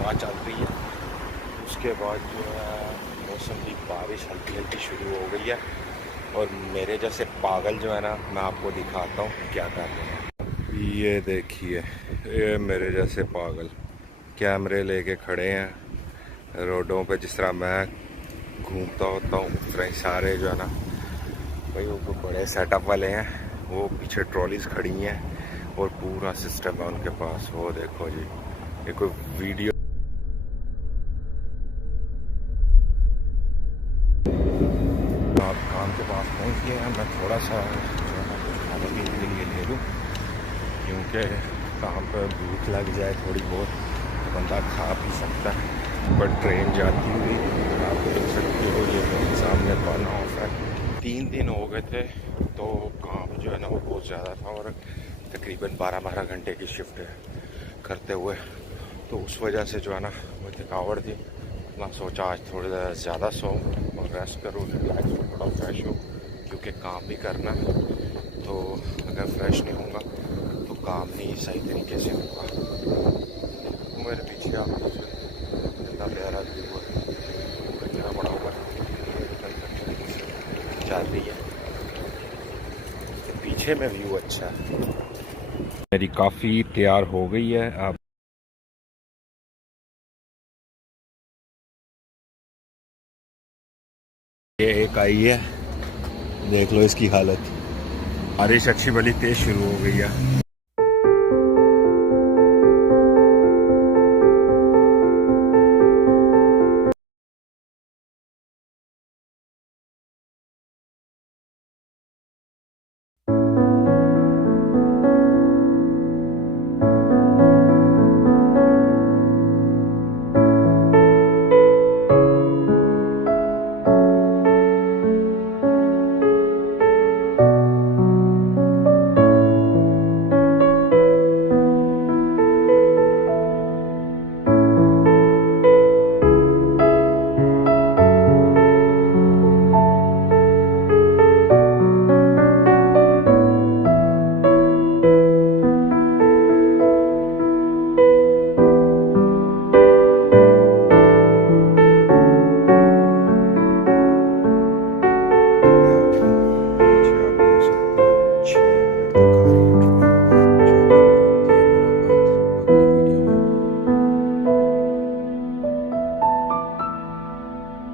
हवा चल रही है। उसके बाद जो है मौसम की बारिश हल्की हल्की शुरू हो गई है और मेरे जैसे पागल जो है ना, मैं आपको दिखाता हूँ क्या कर रहे हैं। ये देखिए, ये मेरे जैसे पागल कैमरे लेके खड़े हैं रोडों पे। जिस तरह मैं घूमता होता हूँ उस तरह सारे जो है ना भाई, वो तो बड़े सेटअप वाले हैं। वो पीछे ट्रॉलीज खड़ी हैं और पूरा सिस्टम है उनके पास। वो देखो जी, ये कोई वीडियो। आप काम के पास पहुंच गए हैं। मैं थोड़ा सा जो है ना कुछ खाने पीने के लिए ले लूँ, क्योंकि काम पर भूख लग जाए थोड़ी बहुत तो बंदा खा पी सकता है। पर ट्रेन जाती हुई आप देख सकते हो, ये मेरे सामने बन ऑफ है। 3 दिन हो गए थे तो काम जो है ना वो बहुत ज़्यादा था और तकरीबन 12-12 घंटे की शिफ्ट करते हुए, तो उस वजह से जो है ना वो थकावट थी। अपना सोचा आज थोड़ा ज़्यादा सोऊं और रेस्ट करूँ, रिलैक्स हो, थोड़ा फ्रेश हो, क्योंकि काम भी करना है। तो अगर फ्रेश नहीं होगा तो काम नहीं सही तरीके से होगा। मेरे पीछे आप कितना प्यारा व्यू है, कचरा पड़ा हुआ है, चल रही है तो पीछे में व्यू अच्छा है। मेरी काफ़ी तैयार हो गई है। आप ये एक आई है, देख लो इसकी हालत। बारिश अच्छी भली तेज शुरू हो गई है।